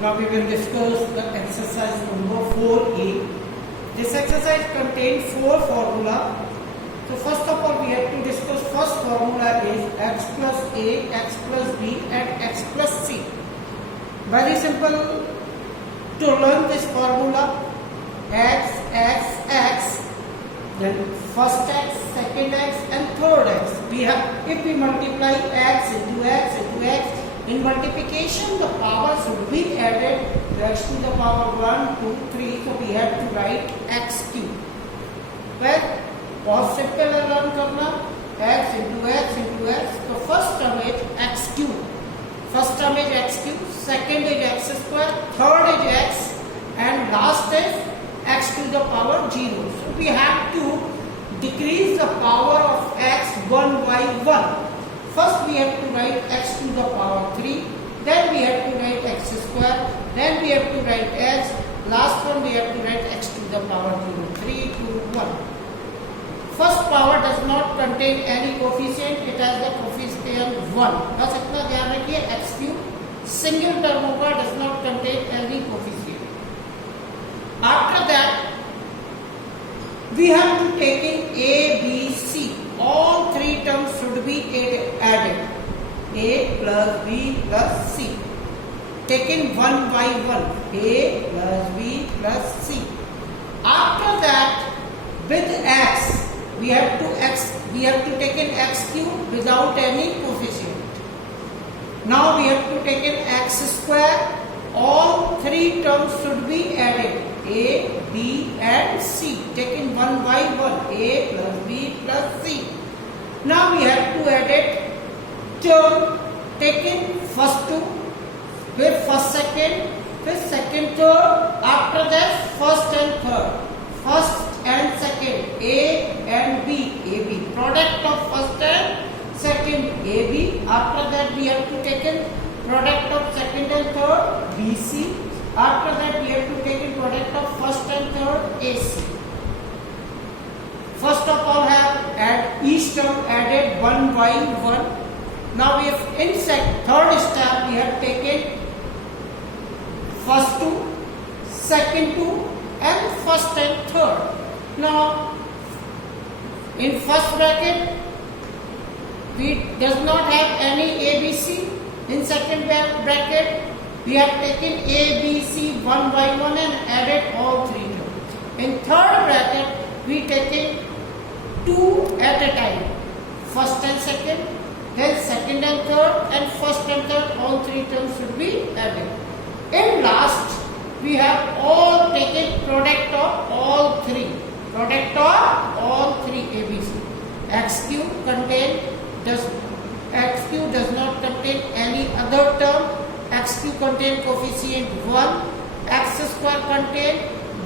Now we will discuss the exercise number 4a. This exercise contains 4 formula. So first of all we have to discuss first formula is x plus a, x plus b and x plus c. Very simple to learn this formula. X, then first x, second x and third x. We have, if we multiply x into x into x, in multiplication the power should be added to x to the power 1, 2, 3. So we have to write x cube. Well, बहुत simple है learn करना. X into x into x. So first term is x cube. First term is x cube. Second is x square. Third is x. And last is x to the power 0. So we have to decrease the power of x one by one. First we have to write x to the power 3. Then we have to write x square. Then we have to write x. Last one we have to write x to the power 0. 3, 2, 1. First power does not contain any coefficient. It has the coefficient 1. बस इतना ध्यान रखिए. x cube single term होगा, does not contain any coefficient. After that, we have to take in a, b, c. All three terms should be added. A plus b plus c. Taken one by one. A plus b plus c. After that, with x, we have to take in x cube without any coefficient. Now we have to take in x square. All three terms should be added. A, B and C. Taken one by one. A plus B plus C. Now we have to add it term. Taken first two. With first second. With second third. After that first and third. First and second. A and B. AB. Product of first and second. AB. After that we have to take in product of second and third. BC. After that we have to take in product of first and third. AC. First of all have each term added one by one. Now we have in third step we have taken first two, second two and first and third. Now in first bracket we does not have any ABC. In second bracket we have taken A, B, C one by one and added all three terms. In third bracket we taken two at a time. First and second, then second and third, and first and third. All three terms should be added. In last we have all taken product of all three. Product of all three ABC. X cube does not contain any other term. X cube contain coefficient 1. X square contain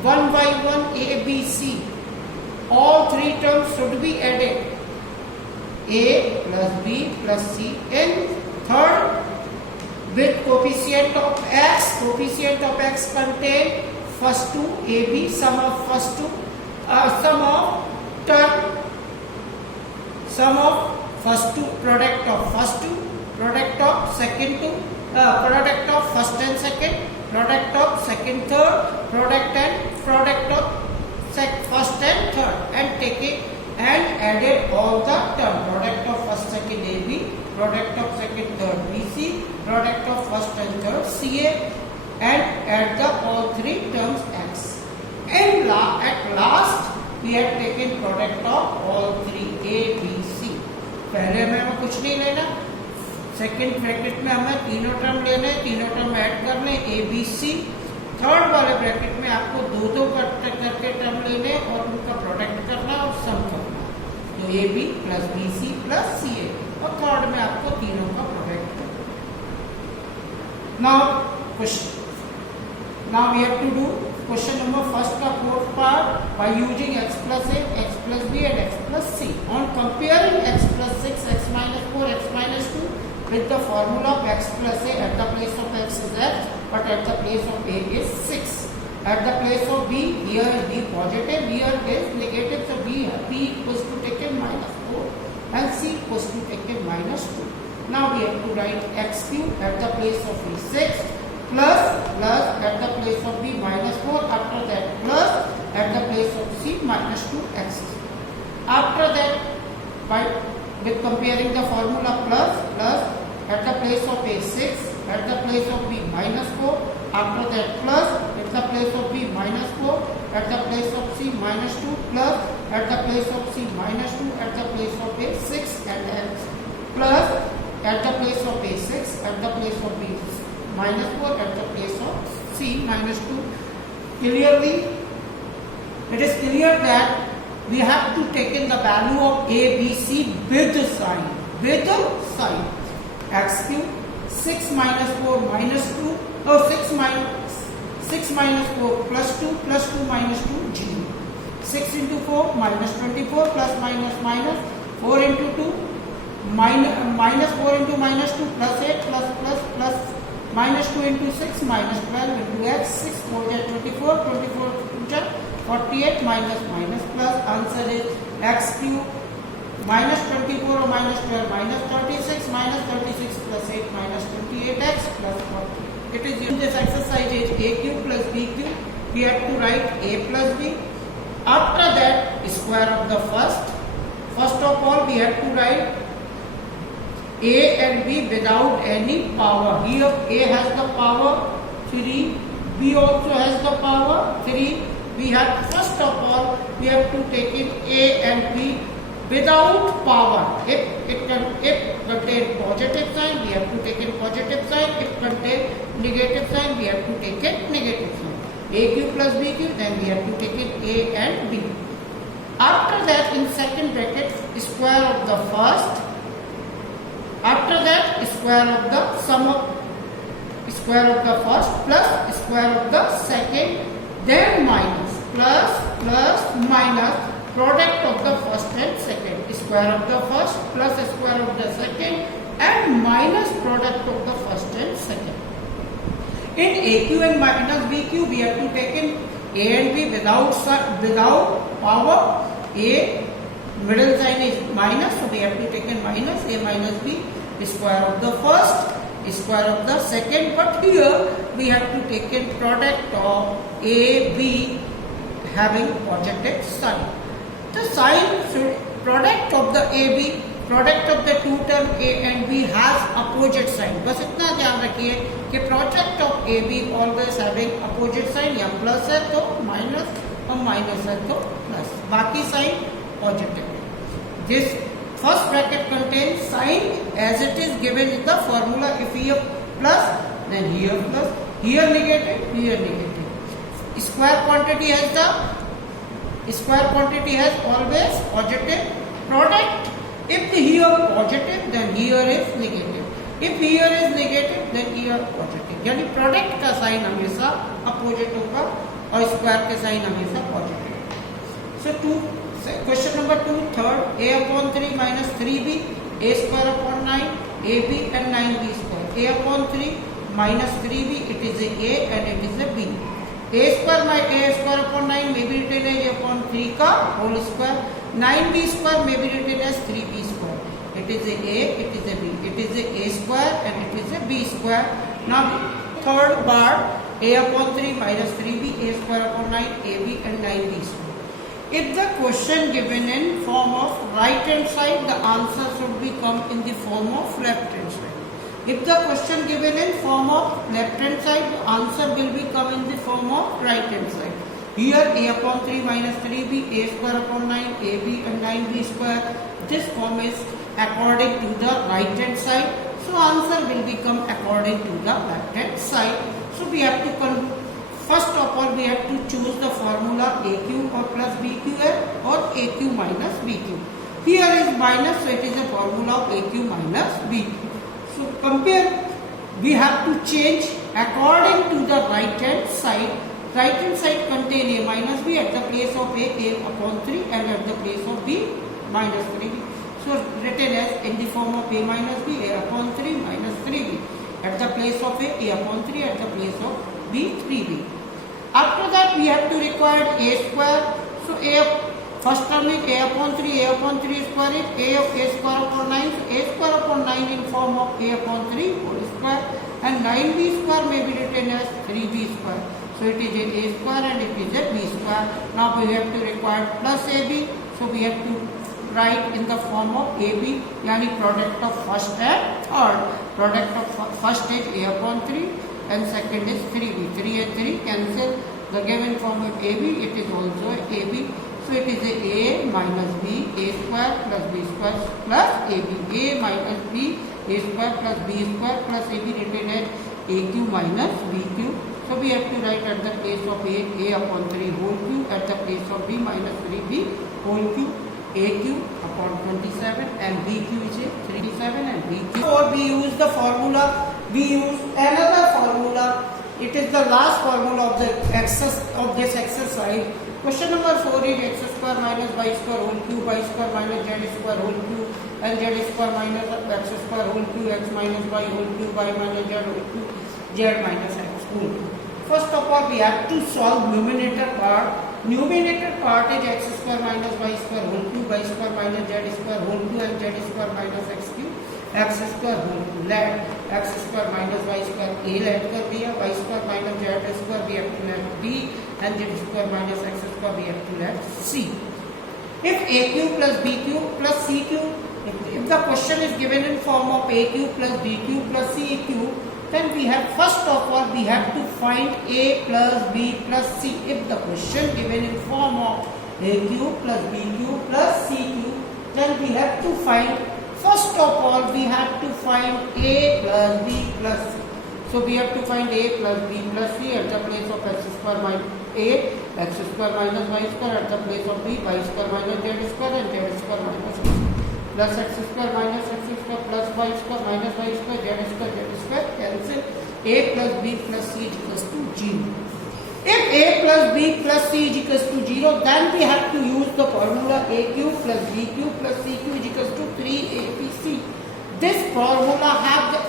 1 by 1 A, B, C. All three terms should be added. A plus B plus C. In third, with coefficient of x. Coefficient of x contain first two AB. Sum of first two. Sum of term. Sum of first two. Product of first two. Product of second two. Product of first and second, product of second third, product of first and third, and take it and added all the term. Product of first second AB, product of second third BC, product of first and third CA, and add the all three terms x. And at last we have taken product of all three A, B, C. पहले हमें कुछ नहीं लेना. Second bracket में हमें तीनों term लेने, तीनों टर्म ऐड करने ए बी सी. थर्ड वाले ब्रैकेट में आपको दो करके टर्म लेने और उनका प्रोडक्ट करना और सम करना. तो a b plus b c plus c a. और थर्ड में आपको तीनों का प्रोडक्ट करना. Now question. Now we have to do question number first का fourth part by using x plus a, x plus b and x plus c. On comparing x plus 6, x minus 4, x minus 2 with the formula of x plus a, at the place of x is x, but at the place of a is 6. At the place of b, here is b positive, here is negative, so b equals to taken minus 4 and c equals to taken minus 2. Now we have to write x cube at the place of 6 plus plus at the place of b minus 4. After that plus at the place of c minus 2x. After that, with comparing the formula plus at the place of a 6, at the place of b minus 4. After that plus at the place of b minus 4, at the place of c minus 2, plus at the place of c minus 2, at the place of a 6 and x, plus at the place of a 6, at the place of b minus 4, at the place of c minus 2. Clearly, it is clear that we have to take in the value of a, b, c with sign. X cube, 6 minus 4 minus 2, 6 minus 4 plus 2 minus 2, 0. 6 into 4 minus 24 plus minus 4 into 2 minus 4 into minus 2 plus 8 plus minus 2 into 6 minus 12 into x. 6 4 is 24 into 48 minus plus. Answer is x cube minus 24 or minus 12 minus 36 minus 36 plus 8 minus 28x plus 40. It is in this exercise is a cube plus b cube. We have to write a plus b. After that, square of the first of all we have to write a and b without any power. Here a has the power 3, b also has the power 3. We have first of all we have to take in a and b without power. If contain positive sign, we have to take in positive sign. If contain negative sign, we have to take in negative sign. A cube plus b cube, then we have to take in a and b. After that, in second bracket, square of the first. After that, square of the sum of square of the first plus square of the second, then minus plus minus product of the first and second. Square of the first plus square of the second and minus product of the first and second. In AQ and minus BQ, we have to take in A and B without power. A middle sign is minus, so we have to take in minus A minus B. Square of the first, square of the second, but here we have to take in product of A, B having positive sign. The sign product of the AB, product of the two term A and B has opposite sign. बस इतना ध्यान रखिए कि product of AB always having opposite sign. या plus है तो minus और minus है तो प्लस. बाकी sign positive. This first bracket contains sign as it is given in the formula. If here plus, then here plus. Here negative, here negative. Square quantity has always positive product. If here positive, then here is negative. If here is negative, then here positive. यानी product का sign हमेशा opposite होगा और square के sign हमेशा positive. So question number 2, third, a upon 3 minus 3b, a square upon 9, ab and 9b square. A upon 3 minus 3b, it is a and it is a b. A square upon 9 may be written as a upon 3 का whole square. 9b square may be written as 3b square. It is a, it is a b. It is a square and it is a b square. Now third part, a upon 3 minus 3b, a square upon 9, ab and 9b square. If the question given in form of right hand side, the answer should be come in the form of left hand side. If the question given in form of left hand side, the answer will be come in the form of right hand side. Here a upon 3 minus 3b, a square upon 9, ab and 9b square. This form is according to the right hand side. So answer will become according to the left hand side. So we have to first of all we have to choose the formula AQ or plus BQ or AQ minus BQ. Here is minus, so it is a formula of AQ minus BQ. So compare, we have to change according to the right hand side. Right hand side contain a minus b, at the place of a upon 3 and at the place of b minus 3b. So written as in the form of a minus b, a upon 3 minus 3b. At the place of a upon 3, at the place of b 3b. After that we have to require a square. So first term is a upon 3 square is a square upon 9. So a square upon 9 in form of a upon 3 whole square. and 9b square may be written as 3b square. So it is a square and it is a b square. Now we have to require plus ab, so we have to write in the form of ab, yani product of first and third. Product of first is a upon 3 and second is 3b. 3 and 3 cancel. The given form of ab, it is also ab. So it is a minus b, a square plus b square plus ab. A minus b, a square plus b square plus ab written as aq minus bq. So we have to write at the place of a upon 3 whole cube, at the place of b minus 3b whole cube, aq upon 27 and bq is 37 and bq. Or we use the formula, we use another formula. It is the last formula of the this exercise. Question number 4 is x square minus y square whole cube, y square minus z square whole cube, and z square minus x square whole cube, x minus y whole cube, y minus z whole cube, z minus x whole cube. First of all, we have to solve numerator part. Numerator part is x square minus y square whole cube, y square minus z square whole cube, and z square minus x cube, x square whole cube. Let x square minus y square a let कर दिया, y square minus z square we have to let b, and z square minus x square we have to let c. If a cube plus b cube plus c cube, if the question is given in form of a cube plus b cube plus c cube, then we have first of all we have to find a plus b plus c. If the question given in form of a cube plus b cube plus c cube, then we have to find, first of all we have to find a plus b plus c. So we have to find a plus b plus c at the place of x square minus a, x square minus y square, at the place of b, y square minus z square, and z square minus x plus x square minus x square plus y square minus y square, z square cancel. A plus b plus c is equals to 0. If a plus b plus c is equals to 0, then we have to use the formula a cube plus b cube plus c cube is equals to 3abc. This formula have the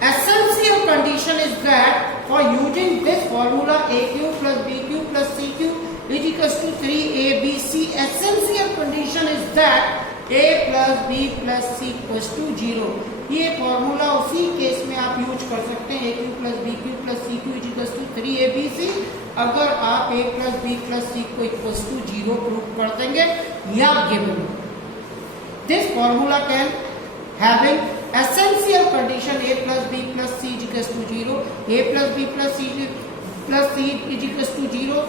essential condition is that for using this formula a cube plus b cube plus c cube is equals to 3abc, essential condition is that a plus b plus c equals to 0. ये formula उसी case में आप use कर सकते हैं, a cube plus b cube plus c cube equals to 3abc. अगर आप a plus b plus c को इक्वल्स टू 0 प्रूव कर देंगे या given, this formula can having essential condition a plus b plus c is equals to 0, a plus b plus c is equals to 0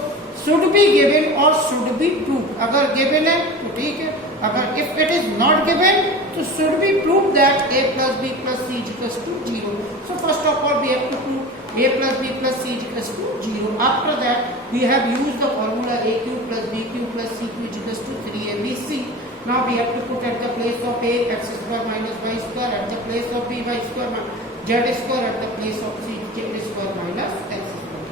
should be given or should be proved. अगर given है तो ठीक है, अगर if it is not given तो should be proved that a plus b plus c is equals to 0. So first of all we have to prove a plus b plus c is equals to 0. After that we have used the formula a cube plus b cube plus c cube is equals to 3abc. Now we have to put at the place of a x square minus y square, at the place of b y square z square, at the place of c z square minus x square.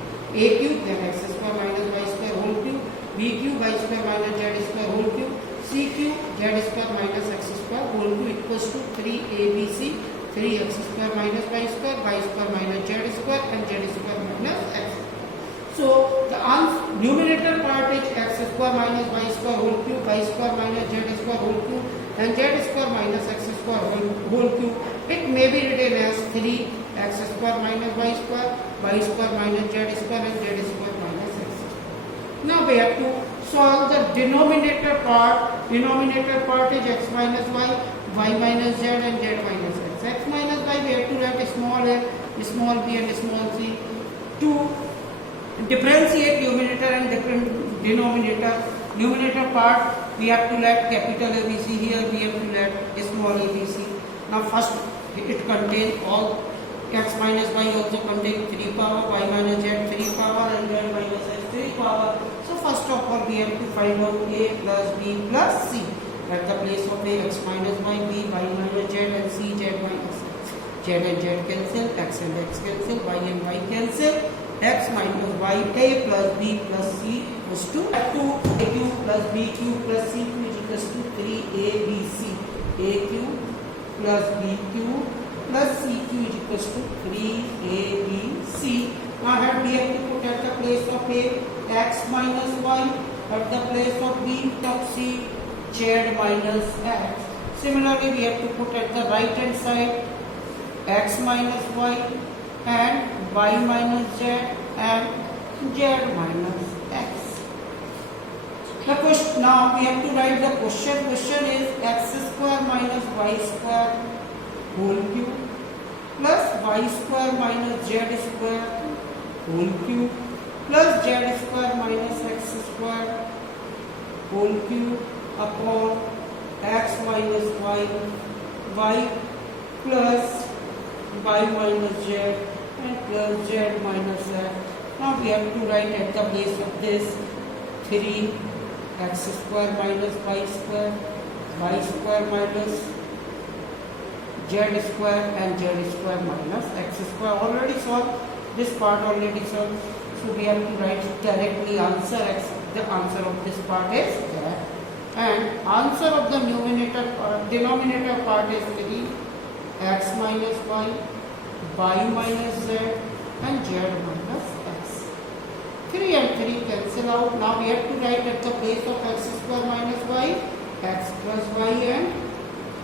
A cube then x square minus y square whole cube, b cube y square minus z square whole cube, c cube z square minus x square whole cube equals to 3abc, 3x square minus y square minus z square and z square minus x. So the numerator part is x square minus y square whole cube, y square minus z square whole cube, and z square minus x square whole cube. It may be written as 3x square minus y square minus z square, and z square minus x square. Now we have to solve the denominator part. Denominator part is x minus y minus z, and z minus x. X minus y we have to write small a, small b, and small c to differentiate numerator and different denominator. Numerator part we have to let capital ABC, here we have to let small abc. Now first it contains all x minus y also contains 3 power, y minus z 3 power, and z minus x 3 power. So first of all we have to find out a plus b plus c. At the place of a x minus y, b y minus z, and c z minus x. Z and z cancel, x and x cancel, y and y cancel. X minus y, a plus b plus c equals to 2a plus b plus c is equals to 3abc. A plus b plus c is equals to 3abc. Now we have to put at the place of a x minus y, at the place of b of c z minus x. Similarly we have to put at the right hand side x minus y and y minus z and z minus x. The question, now we have to write the question. Question is x square minus y square whole cube plus y square minus z square whole cube plus z square minus x square whole cube upon x minus y, y plus y minus z and plus z minus x. Now we have to write at the place of this 3x square minus y square minus z square and z square minus x square. Already solved. This part already solved. So we have to write directly answer x. The answer of this part is that. And answer of the denominator part is 3x minus y minus z and z minus x. 3 and 3 cancel out. Now we have to write at the place of x square minus y, x plus y and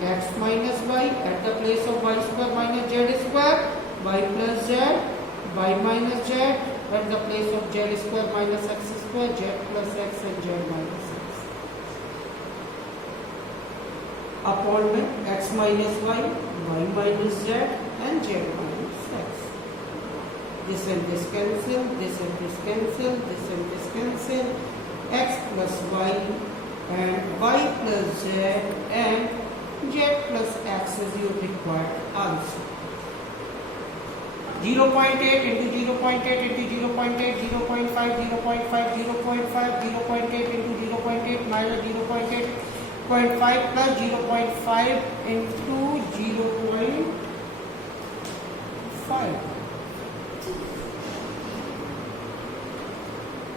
x minus y. At the place of y square minus z square, y plus z, y minus z. At the place of z square minus x square, z plus x and z minus x. Upon x minus y minus z and z minus x. This and this cancel, this and this cancel, this and this cancel. X plus y and y plus z and z plus x is your required answer. 0.8 into 0.8 into 0.8, 0.5, 0.5, 0.5, 0.8 into 0.8 minus 0.8, 0.5 plus 0.5 into 0.5.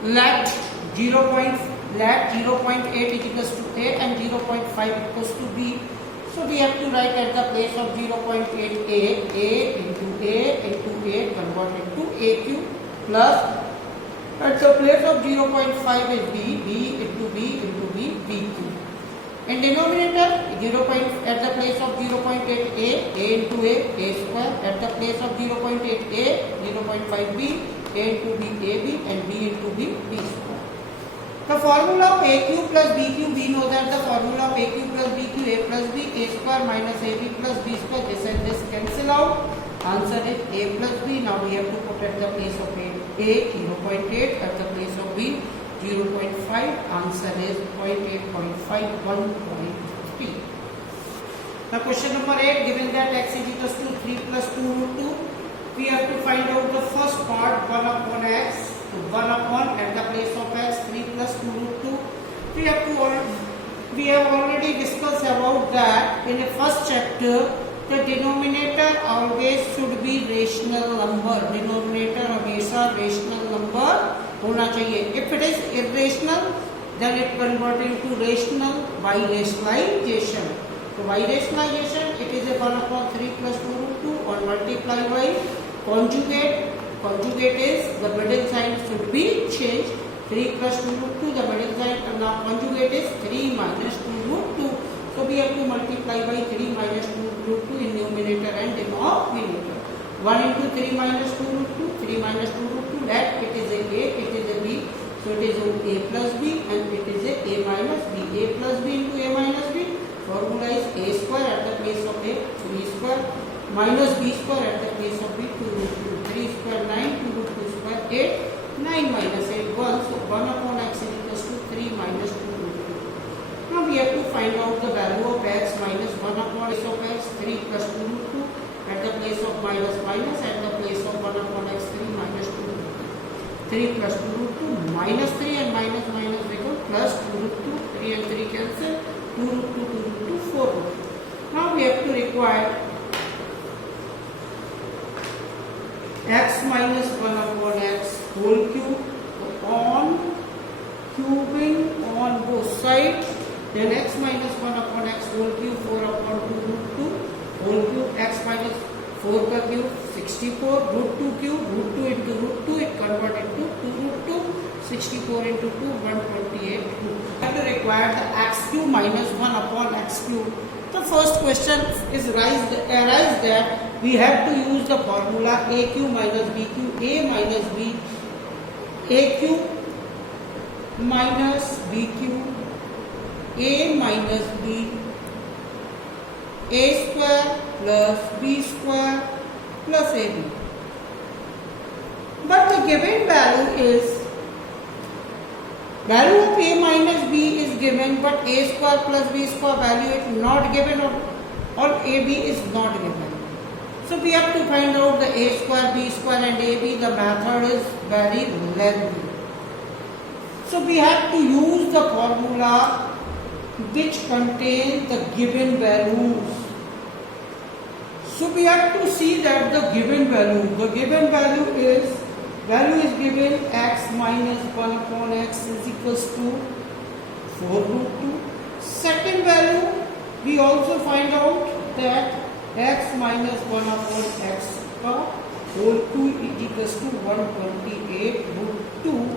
Let 0.8 is equals to a and 0.5 equals to b. So we have to write at the place of 0.8 a into a converted to a cube plus at the place of 0.5 is b into b into b cube. In denominator, at the place of 0.8 a into a square. At the place of 0.8 a, 0.5 b, a into b, ab and b into b square. The formula of a cube plus b cube, we know that the formula of a cube plus b cube, a plus b, a square minus ab plus b square, this and this cancel out. Answer is a plus b. Now we have to put at the place of a 0.8, at the place of b 0.5. Answer is 0.8, 0.5, 1.3. Now question number 8, given that x is equals to 3 plus 2 root 2, we have to find out the first part 1 upon x. 1 upon at the place of x 3 plus 2 root 2. We have already discussed about that in the first chapter. The denominator always should be rational number. Denominator हमेशा rational number होना चाहिए. If it is irrational, then it convert into rational by rationalization. So by rationalization, it is a 1 upon 3 plus 2 root 2 or multiply by conjugate. Conjugate is the middle sign should be changed. 3 plus 2 root 2, the middle sign, and now conjugate is 3 minus 2 root 2. So we have to multiply by 3 minus 2 root 2 in numerator and denominator. 1 into 3 minus 2 root 2, 3 minus 2 root 2, that it is a a, it is a b. So it is a plus b and it is a minus b. A plus b into a minus b. Formula is a square at the place of a, 3 square, minus b square at the place of b, 2 root 2. 3 square 9, 2 root 2 square 8, 9 minus 8 1. So 1 upon x is equals to 3 minus 2 root 2. Now we have to find out the value of x minus 1 upon x of x, 3 plus 2 root 2. At the place of minus minus, at the place of 1 upon x, 3 minus 2 root 2. 3 plus 2 root 2 minus 3 and minus minus become plus 2 root 2. 3 and 3 cancel. 2 root 2, 2 root 2, 4 root 2. Now we have to require x minus 1 upon x whole cube on cubing on both sides. Then x minus 1 upon x whole cube 4 upon 2 root 2 whole cube. X minus 4 ka cube 64 root 2 cube, root 2 into root 2, it converted to 2 root 2, 64 into 2, 128. We have to require the x cube minus 1 upon x cube. The first question is arise that we have to use the formula AQ minus BQ, A minus B, AQ minus BQ, A minus B, A square plus B square plus AB. But the given value of A minus B is given, but A square plus B square value is not given, or AB is not given. So we have to find out the A square, B square and AB. The method is very lengthy. So we have to use the formula which contains the given values. So we have to see that the given value is given x minus 1 upon x is equals to 4 root 2. Second value, we also find out that x minus 1 upon x whole 2 is equals to 128 root 2.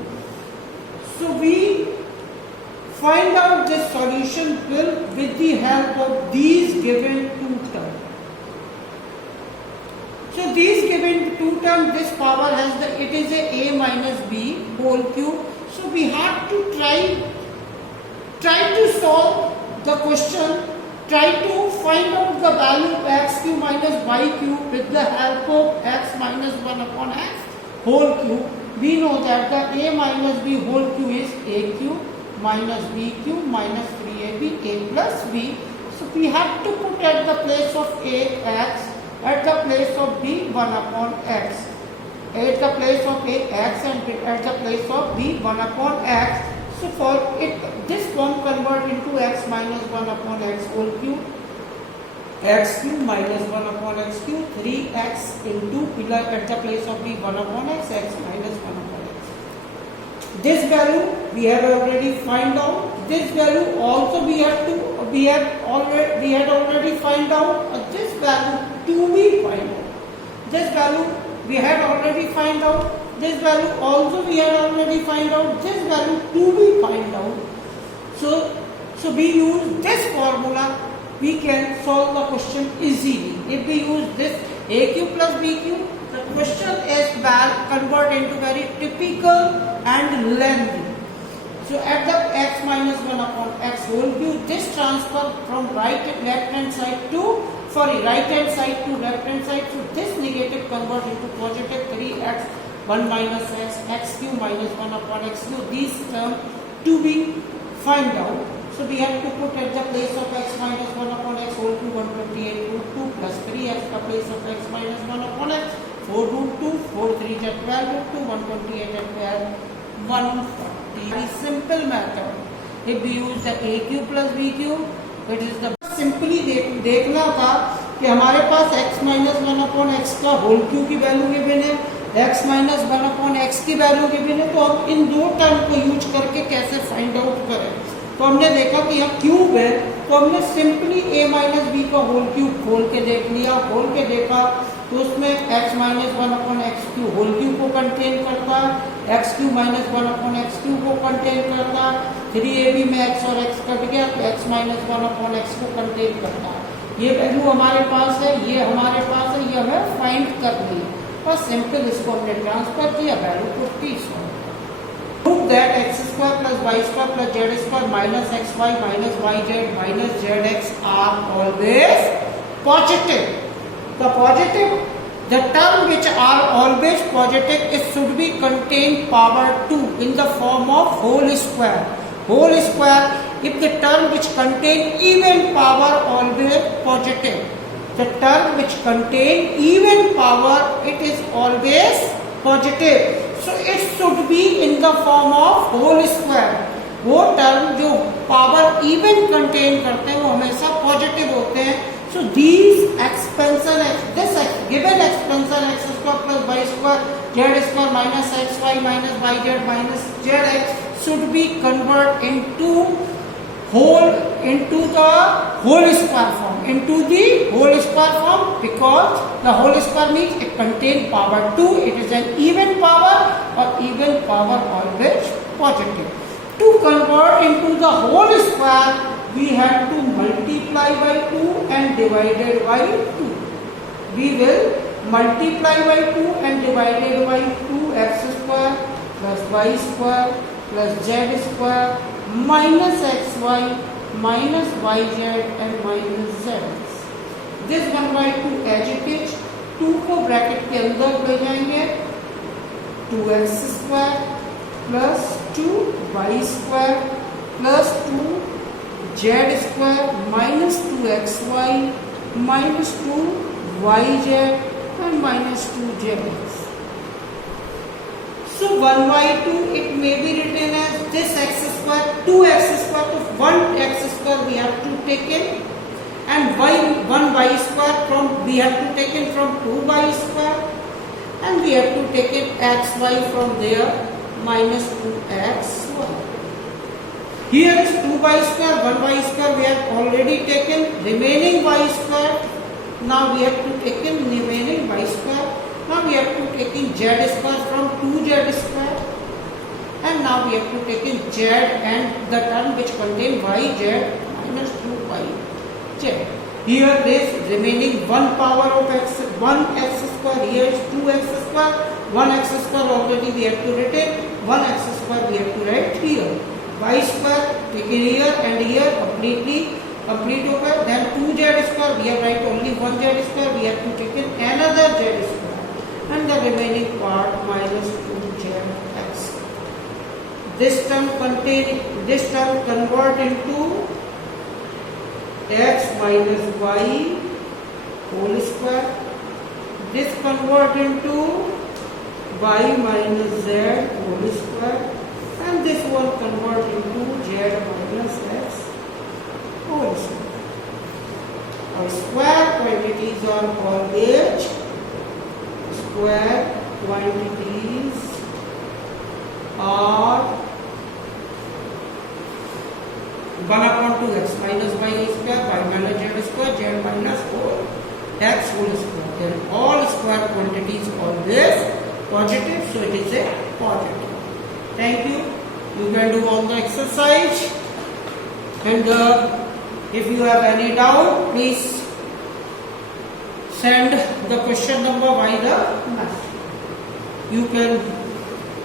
So we find out this solution with the help of these given two terms. So these given two terms, this power has it is a minus b whole cube. So we have to try to solve the question, try to find out the value of x cube minus y cube with the help of x minus 1 upon x whole cube. We know that the a minus b whole cube is a cube minus b cube minus 3ab a plus b. So we have to put at the place of a x, at the place of b 1 upon x, at the place of a x and at the place of b 1 upon x. So for it, this form convert into x minus 1 upon x whole cube, x cube minus 1 upon x cube, 3x into at the place of b 1 upon x, x minus 1 upon x. This value we have already find out. This value also we had already find out. This value to be find out. This value we had already find out. This value also we had already find out. This value to be find out. So we use this formula. We can solve the question easily. If we use this AQ plus BQ, the question is convert into very typical and lengthy. So at the x minus 1 upon x whole cube, this transfer from right hand side to left hand side. So this negative convert into positive 3x 1 minus x cube minus 1 upon x cube. These terms to be find out. So we have to put at the place of x minus 1 upon x whole cube 128 root 2 plus 3x the place of x minus 1 upon x 4 root 2, 4 3 is 12 root 2, 128 and 12, 140. Very simple method. If we use the AQ plus BQ, it is the simply देखना था कि हमारे पास x minus 1 upon x का whole cube की value given है, x minus 1 upon x की value given है, तो अब इन दो टर्म को यूज करके कैसे फाइंड आउट करें. तो हमने देखा कि यह क्यूब है, तो हमने सिंपली a माइनस बी का होल क्यूब खोल के देख लिया. खोल के देखा तो उसमें x minus 1 upon x cube whole cube को कंटेन करता, x cube minus 1 upon x cube को कंटेन करता. 3ab में x और x कट गया तो x माइनस 1 अपॉन एक्स को कंटेन करता. ये वैल्यू हमारे पास है, ये हमारे पास है, ये हमें फाइंड करनी है. बस सिंपल इसको हमने ट्रांसफर किया, वैल्यू को 30 हो. Prove that x square plus y square plus z square minus xy minus yz minus zx are always positive. The term which are always positive, it should be contain power 2 in the form of whole square. Whole square, if the term which contain even power always positive. The term which contain even power, it is always positive. So it should be in the form of whole square. वो term जो power even contain करते हैं वो हमेशा positive होते हैं. So these expansion, this given expansion x square plus y square z square minus xy minus yz minus zx should be converted into the whole square form, because the whole square means it contains power 2. It is an even power, or even power always positive. To convert into the whole square, we have to multiply by 2 and divided by 2. we will multiply by 2 and divided by 2x square plus y square plus z square minus xy minus yz and minus z. This 1 by 2 as it is, 2 को bracket के अंदर ले जाएंगे, 2x square plus 2y square plus 2z square minus 2xy minus 2yz and minus 2zx. So 1 by 2 it may be written as this x square, 2x square, so 1x square we have to take in, and 1y square from we have to take in from 2y square, and we have to take in xy from there minus 2xy. Here is 2y square, 1y square we have already taken, remaining y square. Now we have to take in remaining y square. Now we have to take in z square from 2z square, and now we have to take in z and the term which contain yz minus 2yz. Here is remaining 1 power of x, 1x square. Here is 2x square, 1x square already we have to write, 1x square we have to write here. Y square taken here and here completely complete over. Then 2z square we have write only 1z square, we have to take in another z square, and the remaining part minus 2zx. This term convert into x minus y whole square. This convert into y minus z whole square, and this one convert into z minus x whole square. Our square quantities are always square quantities are 1 upon 2x minus y square, y minus z square, z minus x whole square. Then all square quantities always positive, so it is a positive. Thank you. You can do all the exercise, and if you have any doubt, please send the question number by the message. You can